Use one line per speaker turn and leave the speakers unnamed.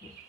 Thank you.